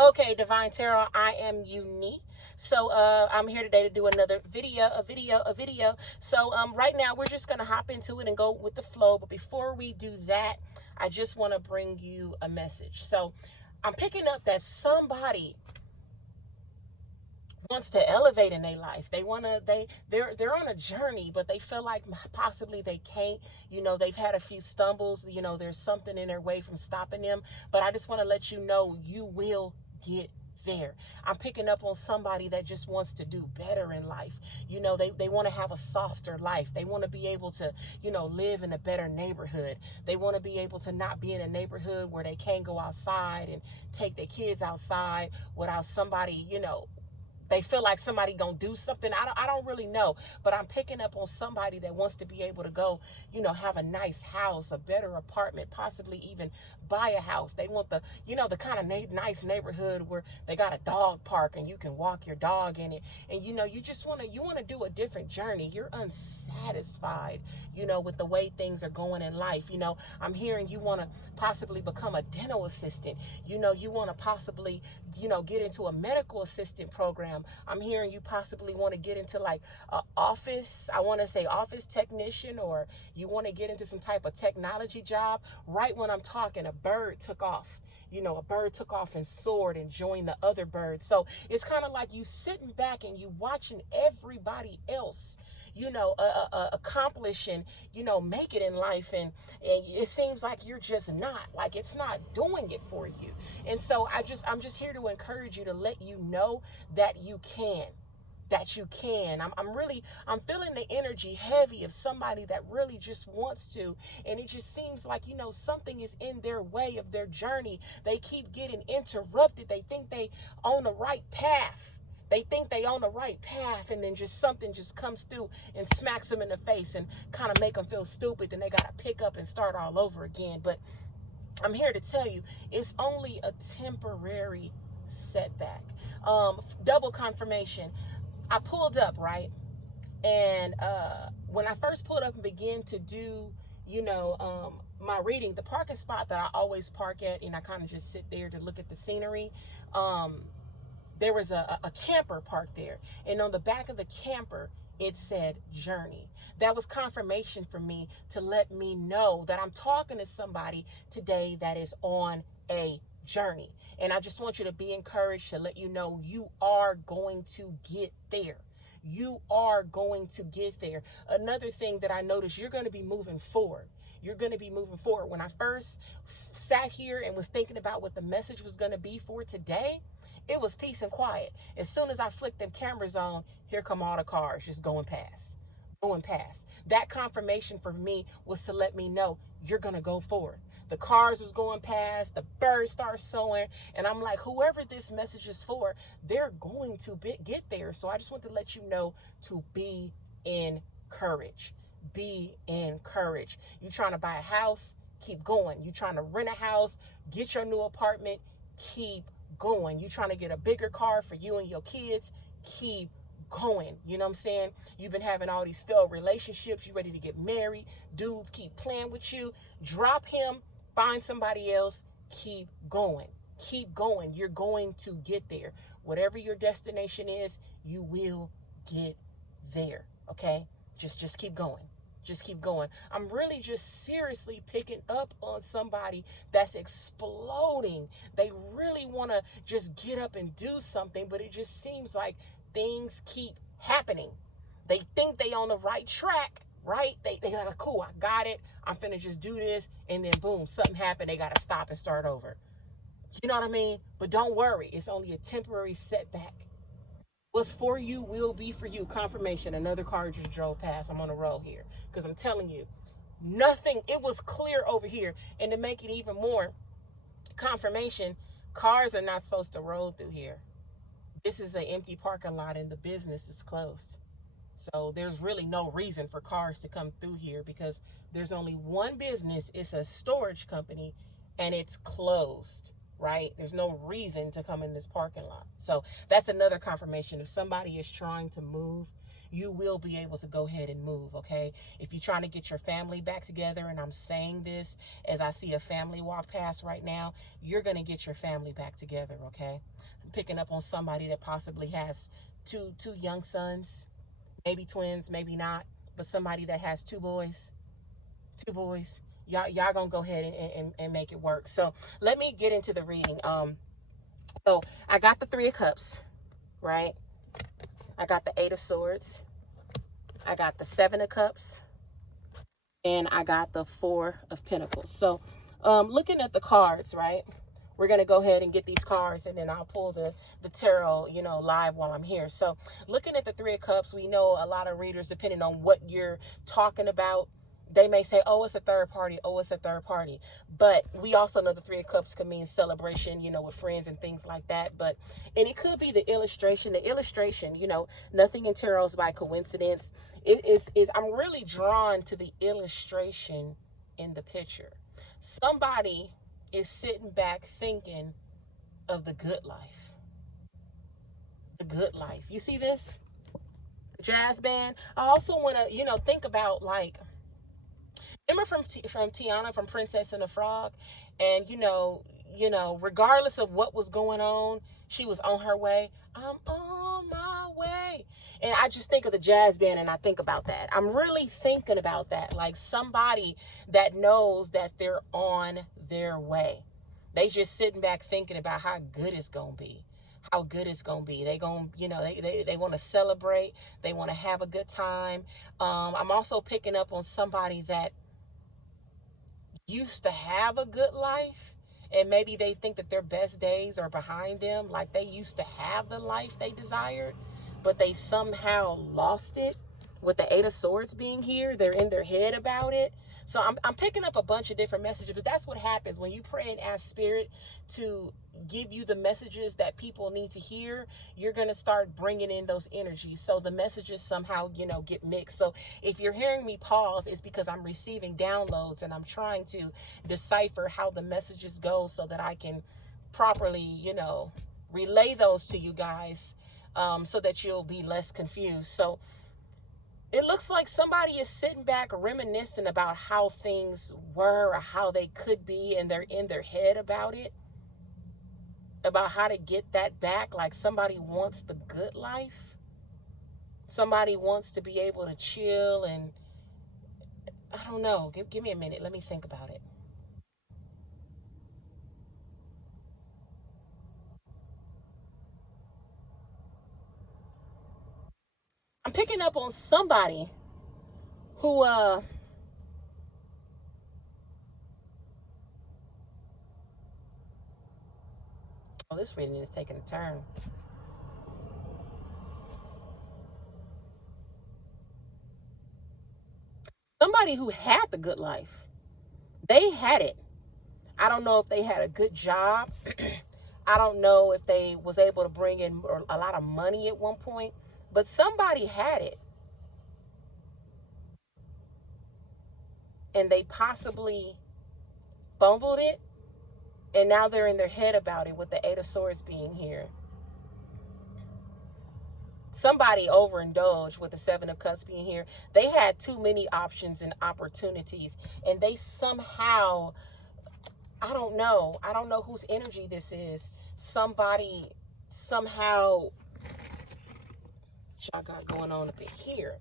Okay, Divine Tarot, I am Unique. So I'm here today to do another video. So right now we're just gonna hop into it and go with the flow. But before we do that, I just want to bring you a message. So I'm picking up that somebody wants to elevate in their life. They want to they're on a journey, but they feel like possibly they can't. They've had a few stumbles. There's something in their way from stopping them. But I just want to let you know you will get there. I'm picking up on somebody that just wants to do better in life. They want to have a softer life. They want to be able to, live in a better neighborhood. They want to be able to not be in a neighborhood where they can't go outside and take their kids outside without somebody, they feel like somebody gonna do something. I don't really know, but I'm picking up on somebody that wants to be able to go, have a nice house, a better apartment, possibly even buy a house. They want the kind of nice neighborhood where they got a dog park and you can walk your dog in it. And you want to do a different journey. You're unsatisfied, with the way things are going in life. I'm hearing you want to possibly become a dental assistant. You want to possibly, get into a medical assistant program. I'm hearing you possibly want to get into like a office, I want to say office technician, or you want to get into some type of technology job. Right when I'm talking, a bird took off. A bird took off and soared and joined the other birds. So it's kind of like you sitting back and you watching everybody else, accomplish and, make it in life. And it seems like you're just not, like it's not doing it for you. And so I'm just here to encourage you, to let you know that you can. I'm feeling the energy heavy of somebody that really just wants to. And it just seems like, something is in their way of their journey. They keep getting interrupted. They think they on the right path. And then just something just comes through and smacks them in the face and kind of make them feel stupid. Then they got to pick up and start all over again. But I'm here to tell you, it's only a temporary setback. Double confirmation. I pulled up, right? And when I first pulled up and began to do, my reading, the parking spot that I always park at, and I kind of just sit there to look at the scenery, there was a camper parked there. And on the back of the camper, it said journey. That was confirmation for me to let me know that I'm talking to somebody today that is on a journey. And I just want you to be encouraged, to let you know you are going to get there. You are going to get there. Another thing that I noticed, you're going to be moving forward. You're going to be moving forward. When I first sat here and was thinking about what the message was going to be for today, it was peace and quiet. As soon as I flicked them cameras on, here come all the cars just going past. That confirmation for me was to let me know you're going to go forward. The cars was going past, the birds start sowing, and I'm like, whoever this message is for, they're going to get there. So I just want to let you know to be encouraged. Be encouraged. You trying to buy a house? Keep going. You trying to rent a house? Get your new apartment? Keep going. You trying to get a bigger car for you and your kids? Keep going. You know what I'm saying? You've been having all these failed relationships. You ready to get married? Dudes keep playing with you. Drop him. Find somebody else. Keep going. Keep going. You're going to get there. Whatever your destination is, you will get there. Okay? Just keep going. Just keep going. I'm really just seriously picking up on somebody that's exploding. They really want to just get up and do something, but it just seems like things keep happening. They think they on the right track, right? They like, cool, I got it. I'm finna just do this. And then boom, something happened. They got to stop and start over. You know what I mean? But don't worry. It's only a temporary setback. What's for you will be for you. Confirmation. Another car just drove past. I'm on the road here. Because I'm telling you, nothing, it was clear over here. And to make it even more confirmation, cars are not supposed to roll through here. This is an empty parking lot and the business is closed. So there's really no reason for cars to come through here because there's only one business. It's a storage company and it's closed, right? There's no reason to come in this parking lot. So that's another confirmation. If somebody is trying to move, you will be able to go ahead and move, okay? If you're trying to get your family back together, and I'm saying this as I see a family walk past right now, you're going to get your family back together, okay? I'm picking up on somebody that possibly has two young sons, maybe twins, maybe not, but somebody that has two boys. Y'all gonna go ahead and make it work. So let me get into the reading. So I got the Three of Cups, right? I got the Eight of Swords. I got the Seven of Cups. And I got the Four of Pentacles. So looking at the cards, right? We're going to go ahead and get these cards, and then I'll pull the tarot, live while I'm here. So looking at the Three of Cups, we know a lot of readers, depending on what you're talking about, they may say, oh, it's a third party. Oh, it's a third party. But we also know the Three of Cups can mean celebration, with friends and things like that. And it could be the illustration. The illustration, nothing in tarot is by coincidence. It is I'm really drawn to the illustration in the picture. Somebody is sitting back thinking of the good life. The good life. You see this? The jazz band. I also want to, think about, like, remember from Tiana, from Princess and the Frog? And, regardless of what was going on, she was on her way. I'm on my way. And I just think of the jazz band, and I think about that. I'm really thinking about that. Like somebody that knows that they're on their way. They just sitting back thinking about how good it's going to be. How good it's going to be. They going to, they want to celebrate. They want to have a good time. I'm also picking up on somebody that used to have a good life, and maybe they think that their best days are behind them, like they used to have the life they desired, but they somehow lost it. With the Eight of Swords being here, they're in their head about it. So I'm picking up a bunch of different messages, but that's what happens when you pray and ask Spirit to give you the messages that people need to hear. You're going to start bringing in those energies. So the messages somehow, get mixed. So if you're hearing me pause, it's because I'm receiving downloads, and I'm trying to decipher how the messages go so that I can properly, relay those to you guys, so that you'll be less confused. So it looks like somebody is sitting back reminiscing about how things were or how they could be, and they're in their head about it, about how to get that back. Like somebody wants the good life. Somebody wants to be able to chill, and I don't know. Give me a minute. Let me think about it. I'm picking up on somebody who oh, this reading is taking a turn. Somebody who had the good life. They had it. I don't know if they had a good job. I don't know if they was able to bring in a lot of money at one point, but somebody had it. And they possibly fumbled it, and now they're in their head about it, with the Eight of Swords being here. Somebody overindulged with the Seven of Cups being here. They had too many options and opportunities, and they somehow, I don't know whose energy this is. Somebody somehow, y'all got going on up in here.